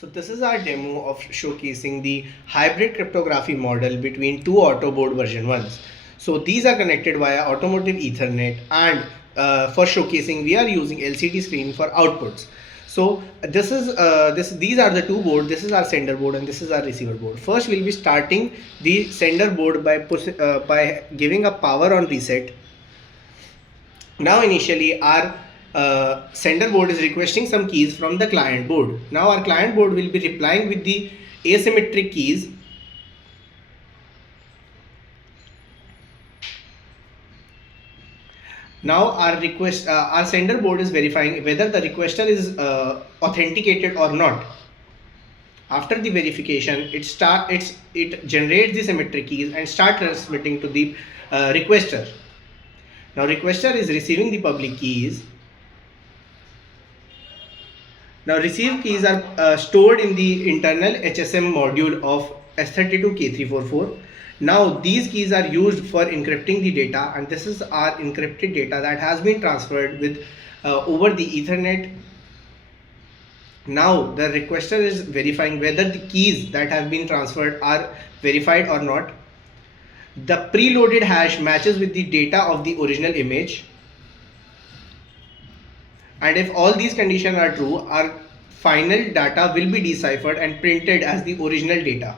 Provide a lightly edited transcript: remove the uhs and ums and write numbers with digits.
So this is our demo of showcasing the hybrid cryptography model between two Autoboard version 1s. So these are connected via Automotive Ethernet, and for showcasing we are using LCD screen for outputs. So these are the two boards. This is our sender board and this is our receiver board. First we'll be starting the sender board by giving a power on reset. Now initially our sender board is requesting some keys from the client board. Now our client board will be replying with the asymmetric keys. Now our sender board is verifying whether the requester is authenticated or not. After the verification, it generates the symmetric keys and start transmitting to the requester. Now requester is receiving the public keys. Now received keys are stored in the internal HSM module of S32K344. Now these keys are used for encrypting the data, and this is our encrypted data that has been transferred with over the Ethernet. Now the requester is verifying whether the keys that have been transferred are verified or not. The preloaded hash matches with the data of the original image, and if all these conditions are true, our final data will be deciphered and printed as the original data.